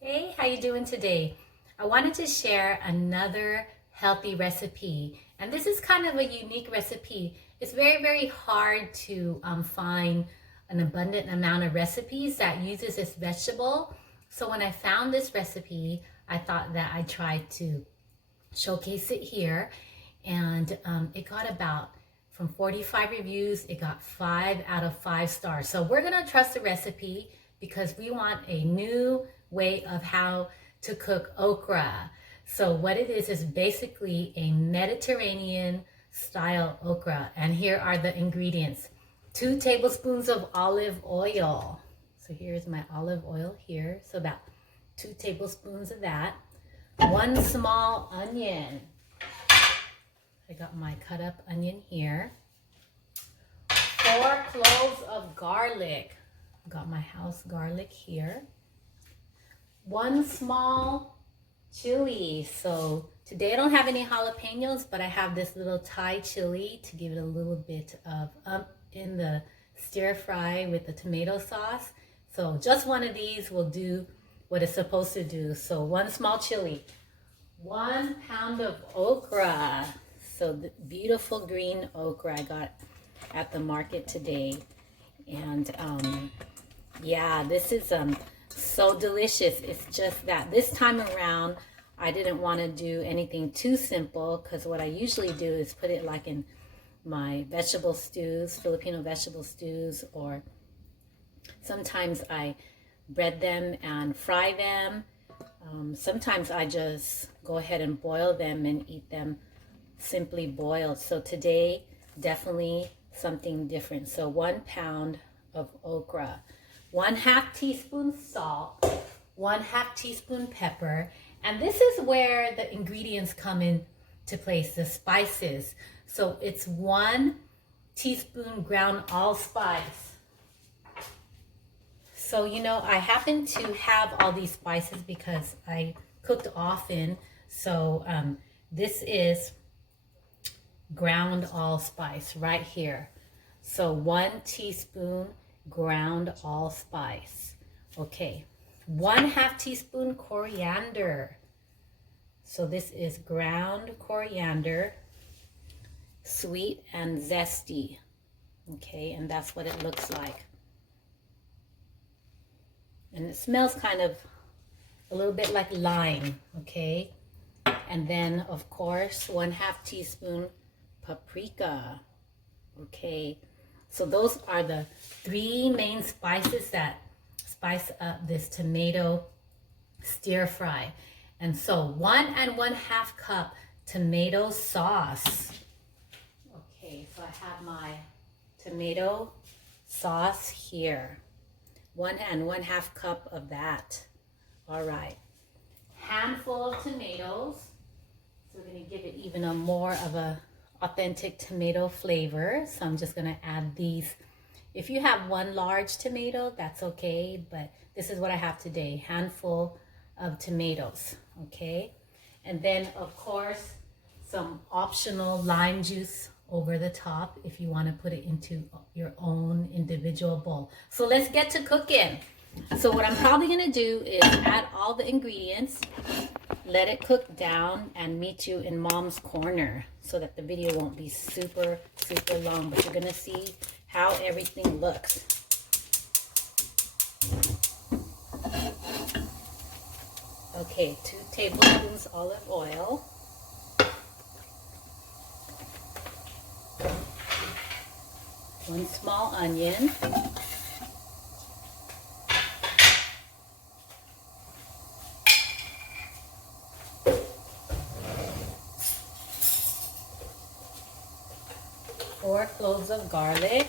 Hey, how you doing today? I wanted to share another healthy recipe, and this is kind of a unique recipe. It's very hard to find an abundant amount of recipes that uses this vegetable. So when I found this recipe, I thought that I'd try to showcase it here, and it got about from 45 reviews, it got 5 out of 5 stars. So we're gonna trust the recipe because we want a new way of how to cook okra. So what it is basically a Mediterranean style okra. And here are the ingredients. 2 tablespoons of olive oil. So here's my olive oil here. So about 2 tablespoons of that. 1 small onion. I got my cut up onion here. 4 cloves of garlic. Got my house garlic here. 1 small chili. So today I don't have any jalapenos, but I have this little Thai chili to give it a little bit of in the stir fry with the tomato sauce. So just one of these will do what it's supposed to do. So 1 small chili. 1 pound of okra. So the beautiful green okra I got at the market today. And yeah, this is so delicious. It's just that this time around I didn't want to do anything too simple, because what I usually do is put it like in my vegetable stews, Filipino vegetable stews, or sometimes I bread them and fry them. Sometimes I just go ahead and boil them and eat them simply boiled. So today, definitely something different. So 1 pound of okra, 1/2 teaspoon salt, 1/2 teaspoon pepper, and this is where the ingredients come into place, the spices. So it's 1 teaspoon ground allspice. So, you know, I happen to have all these spices because I cooked often. So this is ground allspice right here. So 1 teaspoon ground allspice. Okay, 1/2 teaspoon coriander. So this is ground coriander, sweet and zesty. Okay, and that's what it looks like. And it smells kind of a little bit like lime, okay? And then, of course, 1/2 teaspoon paprika, okay? So those are the 3 main spices that spice up this tomato stir fry. And so 1 1/2 cup tomato sauce. Okay, so I have my tomato sauce here. 1 1/2 cup of that. All right. Handful of tomatoes. So we're going to give it even a more of a authentic tomato flavor. So I'm just going to add these. If you have 1 large tomato, that's okay, but this is what I have today. Handful of tomatoes, okay? And then, of course, some optional lime juice over the top if you want to put it into your own individual bowl. So let's get to cooking. So what I'm probably going to do is add all the ingredients, let it cook down, and meet you in Mom's corner so that the video won't be super long, but you're going to see how everything looks. Okay, 2 tablespoons olive oil. 1 small onion. 4 cloves of garlic.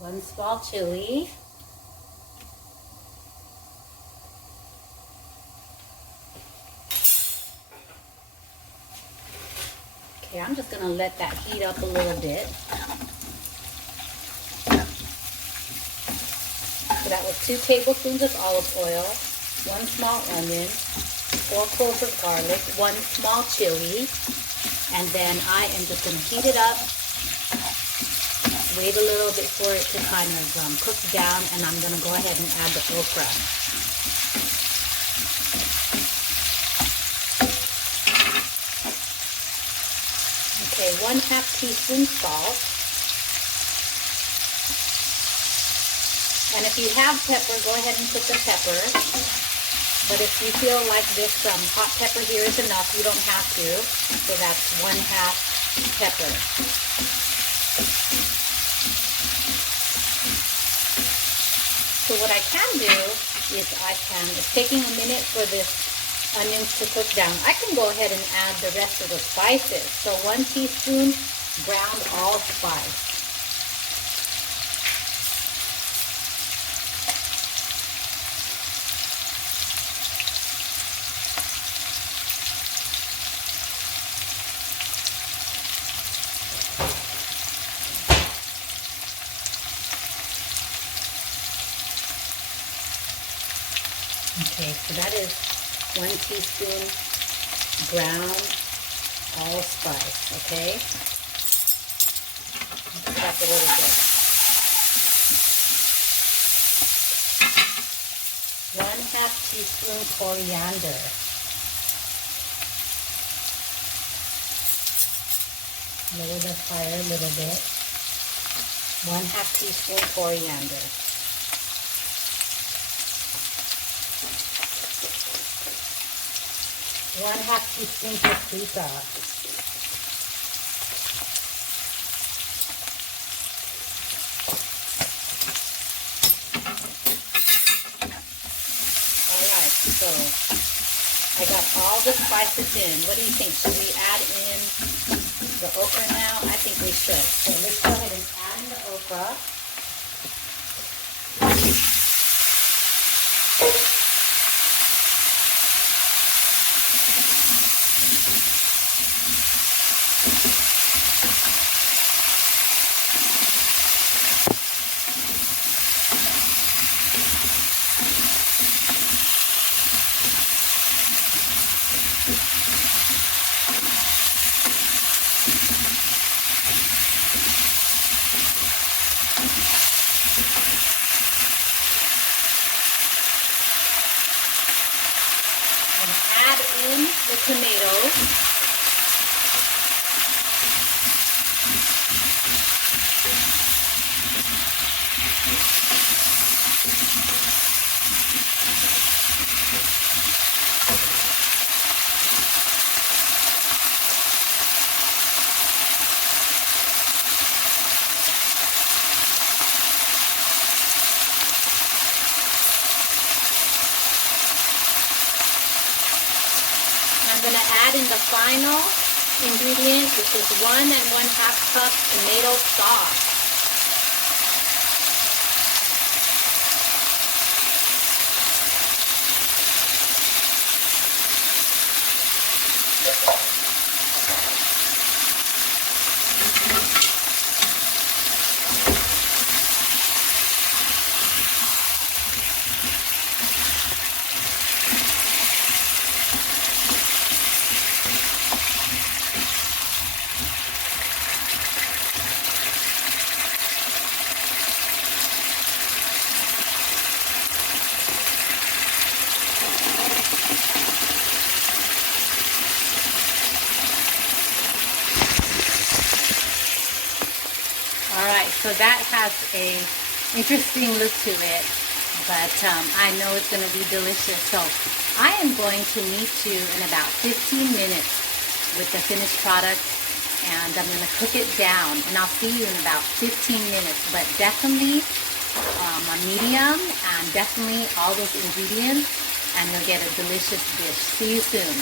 1 small chili. Okay, I'm just going to let that heat up a little bit. So that was 2 tablespoons of olive oil, 1 small onion, 4 4 cloves of garlic, 1 small chili, and then I am just going to heat it up, wait a little bit for it to kind of cook down, and I'm going to go ahead and add the okra. Okay, 1/2 teaspoon salt. And if you have pepper, go ahead and put the pepper. But if you feel like this hot pepper here is enough, you don't have to. So that's 1/2 pepper. So what I can do is it's taking a minute for this onions to cook down. I can go ahead and add the rest of the spices. So 1 teaspoon ground allspice. Okay, so that is 1 teaspoon ground allspice, okay? Mix it up a little bit. 1/2 teaspoon coriander. Lower the fire a little bit. 1/2 teaspoon coriander. 1/2 teaspoon paprika. Alright, so I got all the spices in. What do you think? Should we add in the okra now? I think we should. So let's go ahead and add in the okra. Add in the tomatoes. I'm going to add in the final ingredient, which is 1 1/2 cup tomato sauce. Alright, so that has a interesting look to it, but I know it's going to be delicious. So I am going to meet you in about 15 minutes with the finished product, and I'm going to cook it down, and I'll see you in about 15 minutes, but definitely a medium, and definitely all those ingredients, and you'll get a delicious dish. See you soon.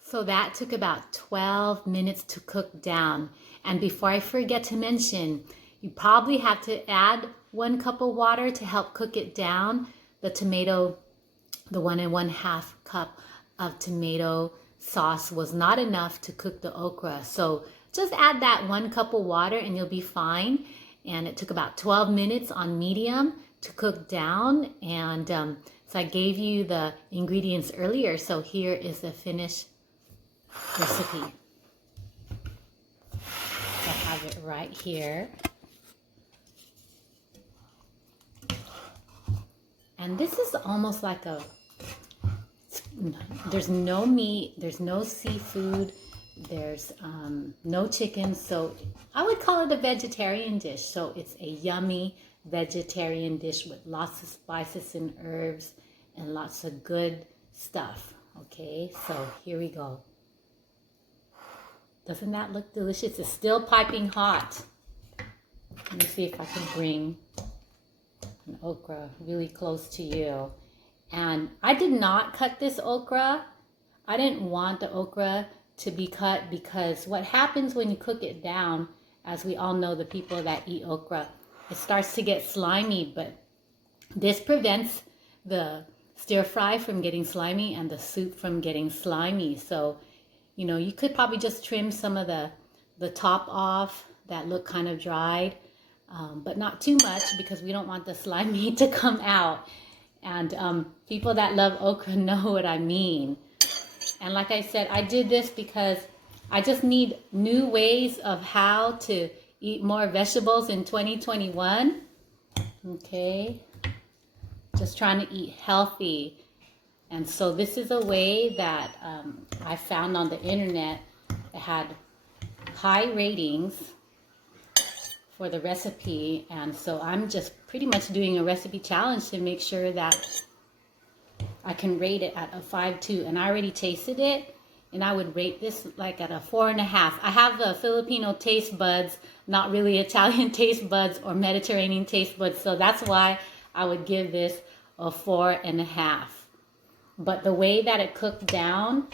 So that took about 12 minutes to cook down. And before I forget to mention, you probably have to add 1 cup of water to help cook it down. The tomato, the 1 1/2 cup of tomato sauce was not enough to cook the okra. So just add that 1 cup of water and you'll be fine. And it took about 12 minutes on medium to cook down. And So I gave you the ingredients earlier. So here is the finished recipe. I have it right here. And this is almost like there's no meat, there's no seafood, there's no chicken. So I would call it a vegetarian dish. So it's a yummy vegetarian dish with lots of spices and herbs and lots of good stuff. Okay, so here we go. Doesn't that look delicious? It's still piping hot. Let me see if I can bring an okra really close to you. And I did not cut this okra. I didn't want the okra to be cut because what happens when you cook it down, as we all know, the people that eat okra, it starts to get slimy, but this prevents the stir fry from getting slimy and the soup from getting slimy. So, you know, you could probably just trim some of the top off that look kind of dried, but not too much because we don't want the slimy to come out. And people that love okra know what I mean. And like I said, I did this because I just need new ways of how to eat more vegetables in 2021. Okay. Just trying to eat healthy. And so this is a way that I found on the internet that had high ratings for the recipe. And so I'm just pretty much doing a recipe challenge to make sure that I can rate it at a 5.2. And I already tasted it, and I would rate this like at a 4.5. I have the Filipino taste buds, not really Italian taste buds or Mediterranean taste buds. So that's why I would give this a 4.5. But the way that it cooked down,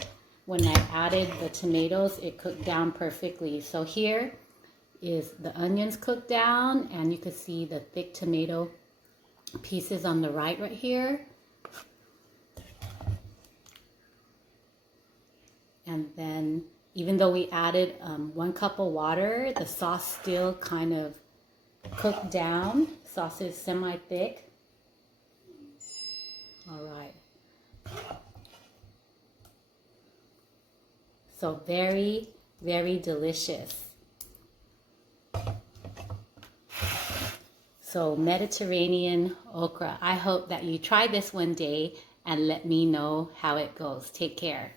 when I added the tomatoes, it cooked down perfectly. So here is the onions cooked down, and you can see the thick tomato pieces on the right here. And then even though we added 1 cup of water, the sauce still kind of cooked down. Sauce is semi-thick. All right. So very, very delicious. So Mediterranean okra. I hope that you try this one day and let me know how it goes. Take care.